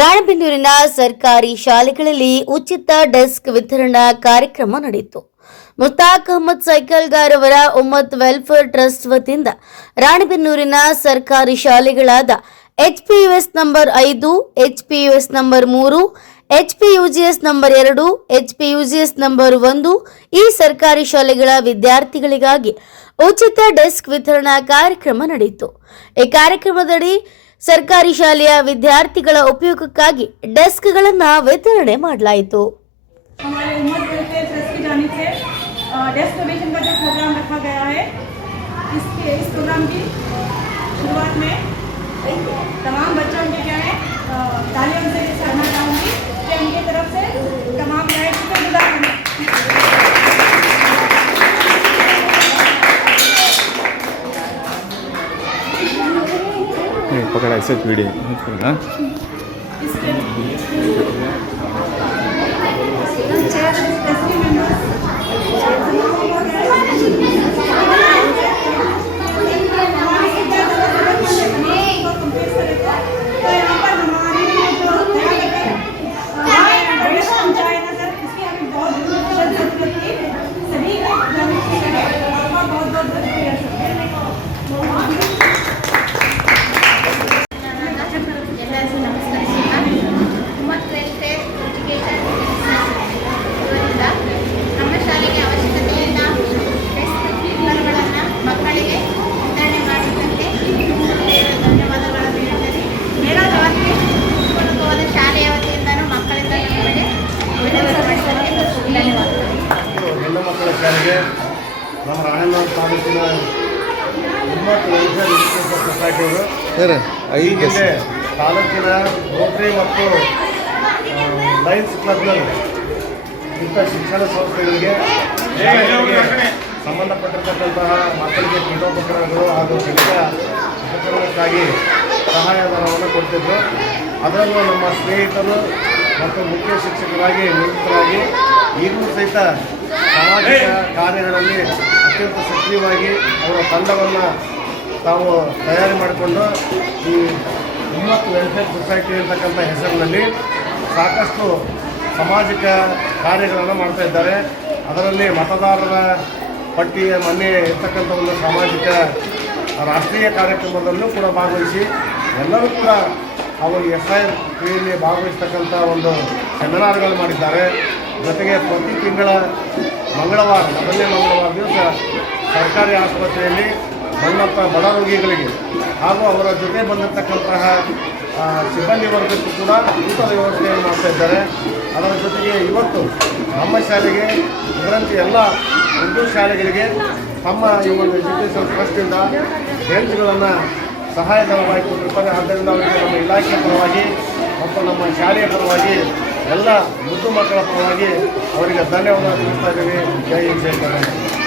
ರಾಣೆಬೆನ್ನೂರಿನ ಸರ್ಕಾರಿ ಶಾಲೆಗಳಲ್ಲಿ ಉಚಿತ ಡೆಸ್ಕ್ ವಿತರಣಾ ಕಾರ್ಯಕ್ರಮ ನಡೆಯಿತು. ಮುಸ್ತಾಕ್ ಅಹಮದ್ ಸೈಕಲ್ಗಾರ್ ಅವರ ಉಮ್ಮತ್ ವೆಲ್ಫೇರ್ ಟ್ರಸ್ಟ್ ವತಿಯಿಂದ ರಾಣೆಬೆನ್ನೂರಿನ ಸರ್ಕಾರಿ ಶಾಲೆಗಳಾದ HPUS number 5, HPUS number 3, HPUGS number 2, HPUGS number 1 ಈ ಸರ್ಕಾರಿ ಶಾಲೆಗಳ ವಿದ್ಯಾರ್ಥಿಗಳಿಗಾಗಿ ಉಚಿತ ಡೆಸ್ಕ್ ವಿತರಣಾ ಕಾರ್ಯಕ್ರಮ ನಡೆಯಿತು. ಈ ಕಾರ್ಯಕ್ರಮದಡಿ ಸರ್ಕಾರಿ ಶಾಲೆಯ ವಿದ್ಯಾರ್ಥಿಗಳ ಉಪಯೋಗಕ್ಕಾಗಿ ಡೆಸ್ಕ್ಗಳನ್ನು ವಿತರಣೆ ಮಾಡಲಾಯಿತು. डेस्क डोनेशन का जो प्रोग्राम रखा गया है, इस प्रोग्राम की शुरुआत में तमाम बच्चों के क्या है तालियों से सहना चाहूँगी कि उनकी तरफ से तमाम गाइड्स को विदा करना। पकड़ा ऐसे वीडियो ना ಶಾಲೆಗೆ ನಮ್ಮ ರಾಣೆಬೆನ್ನೂರು ತಾಲೂಕಿನ ಉಮ್ಮತ್ ವೆಲ್ಫೇರ್ ಎಜುಕೇಷನ್ ಸೊಸೈಟಿಯವರು ಈ ಹಿಂದೆ ತಾಲೂಕಿನ ರೋಟರಿ ಮತ್ತು ಲಯನ್ಸ್ ಕ್ಲಬ್ನಲ್ಲಿ ಇಂಥ ಶಿಕ್ಷಣ ಸಂಸ್ಥೆಗಳಿಗೆ ಸಂಬಂಧಪಟ್ಟಿರ್ತಕ್ಕಂತಹ ಮಕ್ಕಳಿಗೆ ಪೀಠೋಪಕರಣಗಳು ಹಾಗೂ ಶಿಕ್ಷಣ ಉಪಕರಣಕ್ಕಾಗಿ ಸಹಾಯಧನವನ್ನು ಕೊಡ್ತಿದ್ರು. ಅದರಲ್ಲೂ ನಮ್ಮ ಸ್ನೇಹಿತರು ಮತ್ತು ಮುಖ್ಯ ಶಿಕ್ಷಕರಾಗಿ ನಿವೃತ್ತರಾಗಿ ಈಗಲೂ ಸಹಿತ ಸಾಮಾಜಿಕ ಕಾರ್ಯಗಳಲ್ಲಿ ಅತ್ಯಂತ ಸಕ್ರಿಯವಾಗಿ ಅವರ ತಂಡವನ್ನು ತಾವು ತಯಾರಿ ಮಾಡಿಕೊಂಡು ಈ ಉಮ್ಮತ್ ವೆಲ್ಫೇರ್ ಸೊಸೈಟಿ ಅಂತಕ್ಕಂಥ ಹೆಸರಿನಲ್ಲಿ ಸಾಕಷ್ಟು ಸಾಮಾಜಿಕ ಕಾರ್ಯಗಳನ್ನು ಮಾಡ್ತಾ ಇದ್ದಾರೆ. ಅದರಲ್ಲಿ ಮತದಾರರ ಪಟ್ಟಿಯ ಮೊನ್ನೆ ಇರ್ತಕ್ಕಂಥ ಒಂದು ಸಾಮಾಜಿಕ ರಾಷ್ಟ್ರೀಯ ಕಾರ್ಯಕ್ರಮದಲ್ಲೂ ಕೂಡ ಭಾಗವಹಿಸಿ ಎಲ್ಲರೂ ಕೂಡ ಅವರು SI ಕ್ರಿಯೆಯಲ್ಲಿ ಭಾಗವಹಿಸ್ತಕ್ಕಂಥ ಒಂದು ಸೆಮಿನಾರ್ಗಳು ಮಾಡಿದ್ದಾರೆ. ಜೊತೆಗೆ ಪ್ರತಿ ತಿಂಗಳ ಮಂಗಳವಾರ, ಮೊದಲನೇ ಮಂಗಳವಾರ ದಿವಸ ಸರ್ಕಾರಿ ಆಸ್ಪತ್ರೆಯಲ್ಲಿ ಬಂದಂಥ ಬಡ ರೋಗಿಗಳಿಗೆ ಹಾಗೂ ಅವರ ಜೊತೆ ಬಂದಿರತಕ್ಕಂತಹ ಸಿಬ್ಬಂದಿ ವರ್ಗಕ್ಕೂ ಕೂಡ ಊಟದ ವ್ಯವಸ್ಥೆಯನ್ನು ಮಾಡ್ತಾ ಇದ್ದಾರೆ. ಅದರ ಜೊತೆಗೆ ಇವತ್ತು ನಮ್ಮ ಶಾಲೆಗೆ ಇದರಂತೆ ಎಲ್ಲ ಉರ್ದು ಶಾಲೆಗಳಿಗೆ ತಮ್ಮ ಈ ಒಂದು ಎಜುಕೇಷನ್ ಟ್ರಸ್ಟಿಂದ ಬೆಂಚ್ಗಳನ್ನು ಸಹಾಯಧನವಾಗಿ ಕೊಟ್ಟಿರ್ತಾರೆ. ಆದ್ದರಿಂದ ಅವರಿಗೆ ನಮ್ಮ ಇಲಾಖೆಯ ಪರವಾಗಿ ಮತ್ತು ನಮ್ಮ ಶಾಲೆಯ ಪರವಾಗಿ ಎಲ್ಲ ಮುದ್ದು ಮಕ್ಕಳ ಪರವಾಗಿ ಅವರಿಗೆ ಧನ್ಯವಾದ ತಿಳಿಸ್ತಾ ಇದ್ದೀವಿ. ಜೈ ಹಿಂದ್, ಜೈ ಕರ್ನಾಟಕ.